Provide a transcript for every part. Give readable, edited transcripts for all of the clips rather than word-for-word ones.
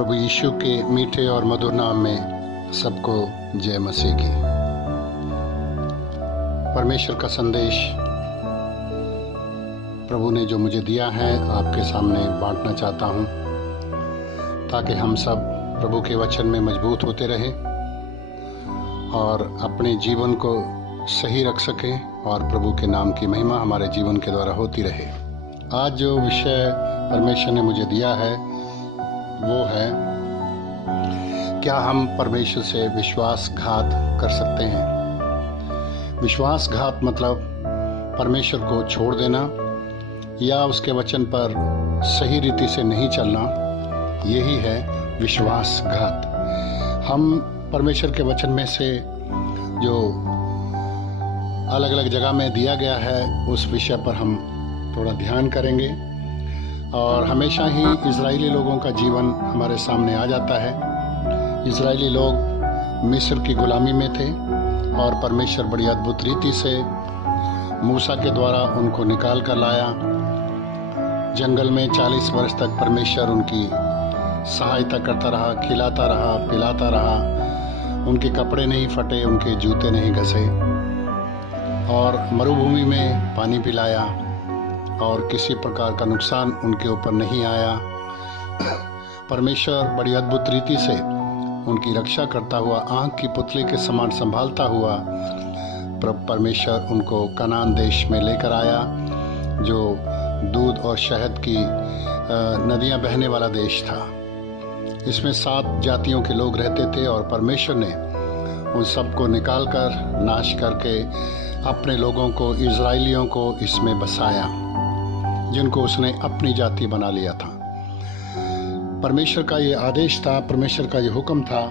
प्रभु यीशु के मीठे और मधुर नाम में सबको जय मसीह की। परमेश्वर का संदेश प्रभु ने जो मुझे दिया है आपके सामने बांटना चाहता हूँ, ताकि हम सब प्रभु के वचन में मजबूत होते रहें और अपने जीवन को सही रख सकें और प्रभु के नाम की महिमा हमारे जीवन के द्वारा होती रहे। आज जो विषय परमेश्वर ने मुझे दिया है वो है, क्या हम परमेश्वर से विश्वासघात कर सकते हैं। विश्वासघात मतलब परमेश्वर को छोड़ देना या उसके वचन पर सही रीति से नहीं चलना, यही है विश्वासघात। हम परमेश्वर के वचन में से जो अलग अलग जगह में दिया गया है उस विषय पर हम थोड़ा ध्यान करेंगे। और हमेशा ही इजरायली लोगों का जीवन हमारे सामने आ जाता है। इजरायली लोग मिस्र की गुलामी में थे और परमेश्वर बड़ी अद्भुत रीति से मूसा के द्वारा उनको निकाल कर लाया। जंगल में 40 वर्ष तक परमेश्वर उनकी सहायता करता रहा, खिलाता रहा, पिलाता रहा। उनके कपड़े नहीं फटे, उनके जूते नहीं घसे और मरुभूमि में पानी पिलाया और किसी प्रकार का नुकसान उनके ऊपर नहीं आया। परमेश्वर बड़ी अद्भुत रीति से उनकी रक्षा करता हुआ, आँख की पुतली के समान संभालता हुआ परमेश्वर उनको कनान देश में लेकर आया, जो दूध और शहद की नदियाँ बहने वाला देश था। इसमें 7 जातियों के लोग रहते थे और परमेश्वर ने उन सबको निकाल कर नाश करके अपने लोगों को, इजराइलियों को इसमें बसाया, जिनको उसने अपनी जाति बना लिया था। परमेश्वर का ये आदेश था, परमेश्वर का ये हुक्म था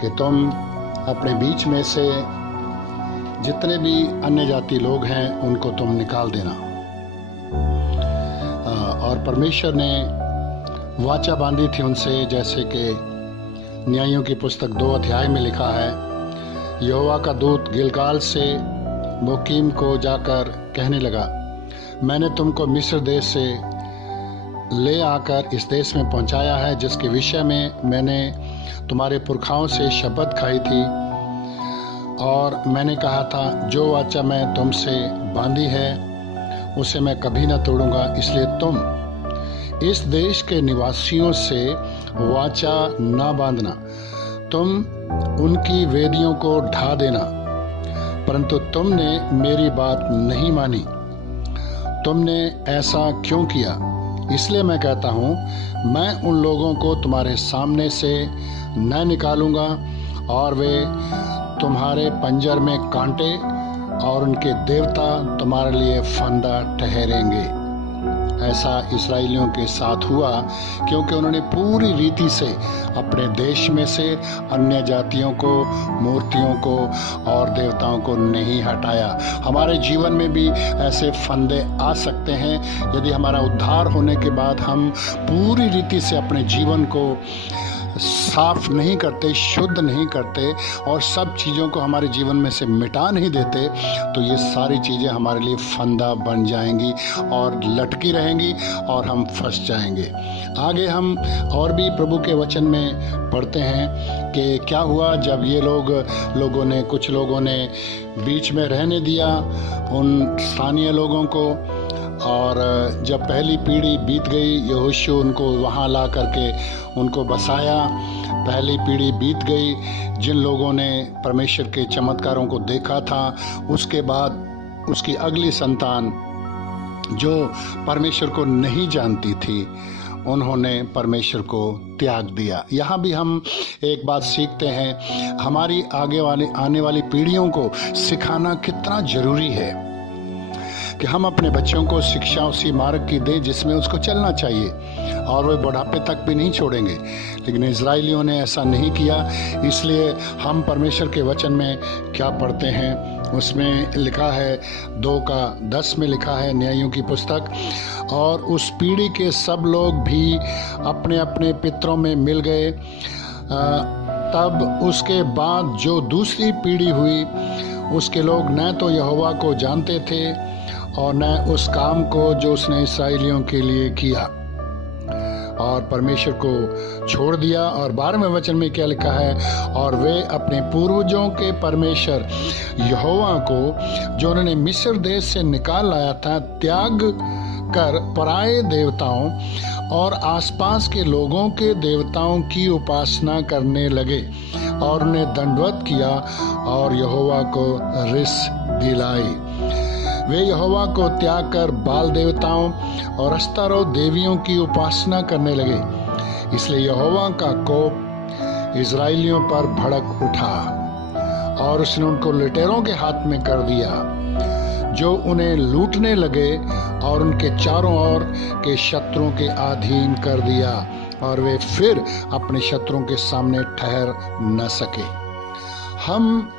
कि तुम अपने बीच में से जितने भी अन्य जाति लोग हैं उनको तुम निकाल देना। और परमेश्वर ने वाचा बांधी थी उनसे, जैसे कि न्यायों की पुस्तक 2 अध्याय में लिखा है, यहोवा का दूत गिलगाल से बोकीम को जाकर कहने लगा, मैंने तुमको मिस्र देश से ले आकर इस देश में पहुंचाया है, जिसके विषय में मैंने तुम्हारे पुरखाओं से शपथ खाई थी और मैंने कहा था, जो वाचा मैं तुमसे बांधी है उसे मैं कभी न तोड़ूंगा। इसलिए तुम इस देश के निवासियों से वाचा ना बांधना, तुम उनकी वेदियों को ढा देना। परंतु तुमने मेरी बात नहीं मानी। तुमने ऐसा क्यों किया? इसलिए मैं कहता हूँ, मैं उन लोगों को तुम्हारे सामने से न निकालूंगा और वे तुम्हारे पंजर में कांटे और उनके देवता तुम्हारे लिए फंदा ठहरेंगे। ऐसा इस्राएलियों के साथ हुआ क्योंकि उन्होंने पूरी रीति से अपने देश में से अन्य जातियों को, मूर्तियों को और देवताओं को नहीं हटाया। हमारे जीवन में भी ऐसे फंदे आ सकते हैं यदि हमारा उद्धार होने के बाद हम पूरी रीति से अपने जीवन को साफ नहीं करते, शुद्ध नहीं करते और सब चीज़ों को हमारे जीवन में से मिटा नहीं देते, तो ये सारी चीज़ें हमारे लिए फंदा बन जाएंगी और लटकी रहेंगी और हम फंस जाएंगे। आगे हम और भी प्रभु के वचन में पढ़ते हैं कि क्या हुआ जब ये कुछ लोगों ने बीच में रहने दिया उन स्थानीय लोगों को। और जब पहली पीढ़ी बीत गई, यहोशू उनको वहाँ ला करके उनको बसाया। पहली पीढ़ी बीत गई, जिन लोगों ने परमेश्वर के चमत्कारों को देखा था, उसके बाद उसकी अगली संतान जो परमेश्वर को नहीं जानती थी, उन्होंने परमेश्वर को त्याग दिया। यहाँ भी हम एक बात सीखते हैं, हमारी आने वाली पीढ़ियों को सिखाना कितना जरूरी है कि हम अपने बच्चों को शिक्षा उसी मार्ग की दें जिसमें उसको चलना चाहिए और वे बुढ़ापे तक भी नहीं छोड़ेंगे। लेकिन इजराइलियों ने ऐसा नहीं किया। इसलिए हम परमेश्वर के वचन में क्या पढ़ते हैं, उसमें लिखा है 2:10 में लिखा है न्यायों की पुस्तक, और उस पीढ़ी के सब लोग भी अपने अपने पितरों में मिल गए। तब उसके बाद जो दूसरी पीढ़ी हुई, उसके लोग न तो यहोवा को जानते थे और न उस काम को जो उसने इस्राएलियों के लिए किया। और परमेश्वर को छोड़ दिया। और 12वें वचन में क्या लिखा है, और वे अपने पूर्वजों के परमेश्वर यहोवा को, जो उन्होंने मिस्र देश से निकाल लाया था, त्याग कर पराये देवताओं और आसपास के लोगों के देवताओं की उपासना करने लगे और उन्हें दंडवत किया और यहोवा को रिस दिलाई। वे यहोवा को त्याग कर बाल देवताओं और अस्तारों देवियों की उपासना करने लगे। इसलिए यहोवा का कोप इजराइलियों पर भड़क उठा और उसने उनको लुटेरों के हाथ में कर दिया, जो उन्हें लूटने लगे और उनके चारों ओर के शत्रुओं के अधीन कर दिया, और वे फिर अपने शत्रुओं के सामने ठहर न सके। हम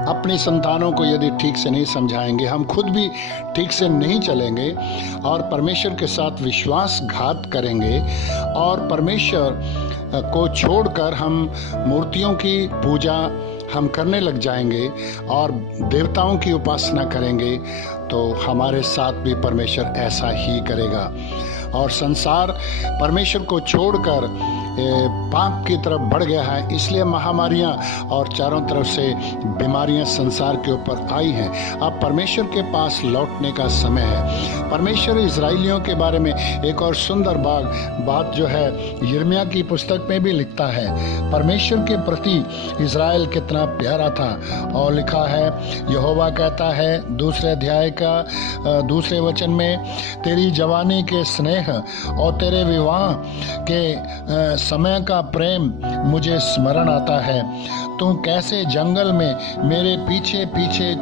अपनी संतानों को यदि ठीक से नहीं समझाएंगे, हम खुद भी ठीक से नहीं चलेंगे और परमेश्वर के साथ विश्वासघात करेंगे और परमेश्वर को छोड़कर हम मूर्तियों की पूजा हम करने लग जाएंगे और देवताओं की उपासना करेंगे, तो हमारे साथ भी परमेश्वर ऐसा ही करेगा। और संसार परमेश्वर को छोड़कर पाप की तरफ बढ़ गया है, इसलिए महामारियां और चारों तरफ से बीमारियां संसार के ऊपर आई हैं। अब परमेश्वर के पास लौटने का समय है। परमेश्वर इजराइलियों के बारे में एक और सुंदर बात जो है यिर्मयाह की पुस्तक में भी लिखता है। परमेश्वर के प्रति इजराइल कितना प्यारा था, और लिखा है, यहोवा कहता है 2 अध्याय का 2 वचन में, तेरी जवानी के स्नेह और तेरे विवाह के समय का प्रेम मुझे स्मरण आता है। तू कैसे जंगल में मेरे पीछे पीछे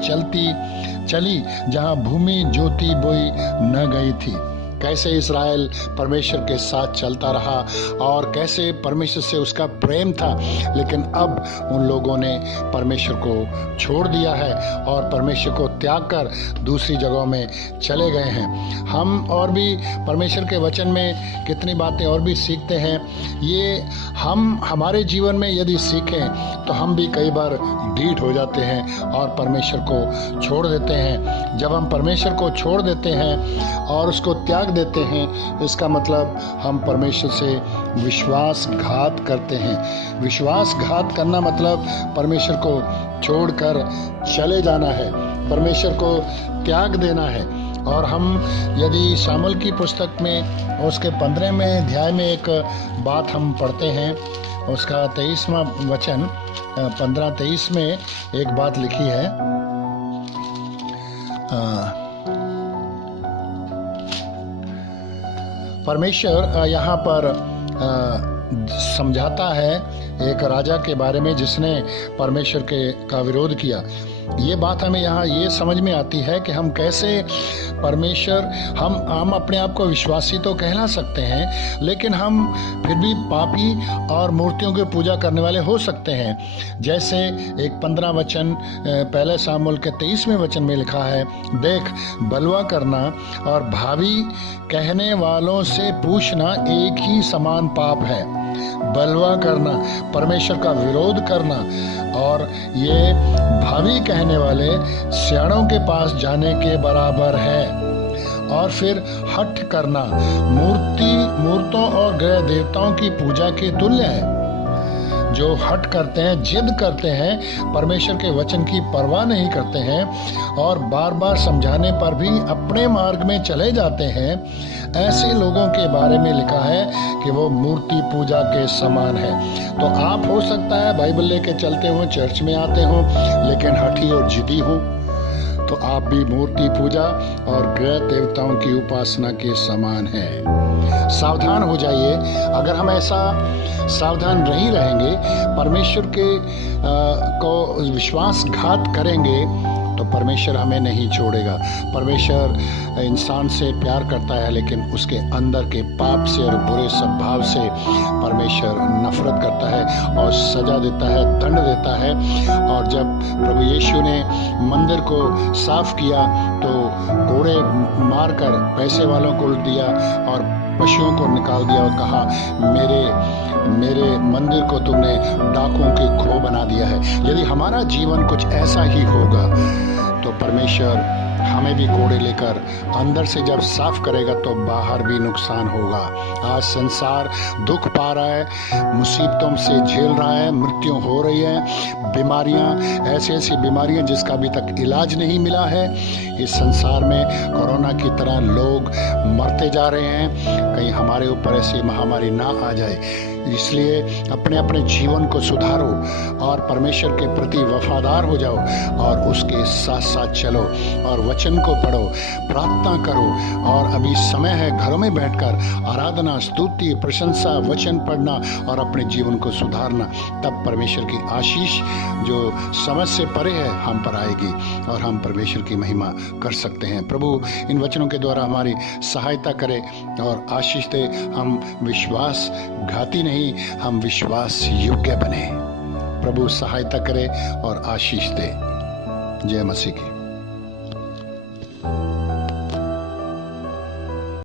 चली, जहां भूमि ज्योति बोई न गई थी। कैसे इस्राएल परमेश्वर के साथ चलता रहा और कैसे परमेश्वर से उसका प्रेम था, लेकिन अब उन लोगों ने परमेश्वर को छोड़ दिया है और परमेश्वर को त्याग कर दूसरी जगहों में चले गए हैं। हम और भी परमेश्वर के वचन में कितनी बातें और भी सीखते हैं। ये हम हमारे जीवन में यदि सीखें तो हम भी कई बार ढीठ हो जाते हैं और परमेश्वर को छोड़ देते हैं। जब हम परमेश्वर को छोड़ देते हैं और उसको त्याग देते हैं, इसका मतलब हम परमेश्वर से विश्वासघात करते हैं। विश्वासघात करना मतलब परमेश्वर को छोड़कर चले जाना है, परमेश्वर को त्याग देना है। और हम यदि शामुएल की पुस्तक में उसके 15वें अध्याय में एक बात हम पढ़ते हैं, उसका 23वां वचन 15-23 में एक बात लिखी है। परमेश्वर यहाँ पर समझाता है एक राजा के बारे में जिसने परमेश्वर का विरोध किया। ये बात हमें यहाँ ये समझ में आती है कि हम कैसे परमेश्वर, हम अपने आप को विश्वासी तो कहला सकते हैं, लेकिन हम फिर भी पापी और मूर्तियों की पूजा करने वाले हो सकते हैं। जैसे एक 15 वचन पहले शामुएल के 23वें वचन में लिखा है, देख बलवा करना और भावी कहने वालों से पूछना एक ही समान पाप है। बलवा करना, परमेश्वर का विरोध करना, और ये भावी कहने वाले सियाणों के पास जाने के बराबर है। और फिर हठ करना मूर्तों और ग्रह देवताओं की पूजा के तुल्य है। जो हठ करते हैं, जिद करते हैं, परमेश्वर के वचन की परवाह नहीं करते हैं और बार बार समझाने पर भी अपने मार्ग में चले जाते हैं, ऐसे लोगों के बारे में लिखा है कि वो मूर्ति पूजा के समान है। तो आप हो सकता है बाइबल लेके चलते हो, चर्च में आते हो, लेकिन हठी और जिदी हो, तो आप भी मूर्ति पूजा और ग्रह देवताओं की उपासना के समान है। सावधान हो जाइए। अगर हम ऐसा सावधान नहीं रहेंगे, परमेश्वर के को विश्वासघात करेंगे, तो परमेश्वर हमें नहीं छोड़ेगा। परमेश्वर इंसान से प्यार करता है, लेकिन उसके अंदर के पाप से और बुरे स्वभाव से परमेश्वर नफरत करता है और सजा देता है, दंड देता है। और जब प्रभु यीशु ने मंदिर को साफ किया तो कोड़े मारकर पैसे वालों को दिया और पशुओं को निकाल दिया और कहा, मेरे मंदिर को तुमने डाकुओं के खो बना दिया है। यदि हमारा जीवन कुछ ऐसा ही होगा तो परमेश्वर हमें भी कोड़े लेकर अंदर से जब साफ करेगा तो बाहर भी नुकसान होगा। आज संसार दुख पा रहा है, मुसीबतों से झेल रहा है, मृत्यु हो रही है, बीमारियां, ऐसी बीमारियां जिसका अभी तक इलाज नहीं मिला है। इस संसार में कोरोना की तरह लोग मरते जा रहे हैं। कहीं हमारे ऊपर ऐसी महामारी ना आ जाए, इसलिए अपने अपने जीवन को सुधारो और परमेश्वर के प्रति वफादार हो जाओ और उसके साथ साथ चलो और वचन को पढ़ो, प्रार्थना करो। और अभी समय है घरों में बैठकर आराधना, स्तुति, प्रशंसा, वचन पढ़ना और अपने जीवन को सुधारना। तब परमेश्वर की आशीष जो समझ से परे है हम पर आएगी और हम परमेश्वर की महिमा कर सकते हैं। प्रभु इन वचनों के द्वारा हमारी सहायता करे और आशीष दे। हम विश्वासघाती नहीं, हम विश्वास योग्य बने। प्रभु सहायता करे और आशीष दे। जय मसीह की।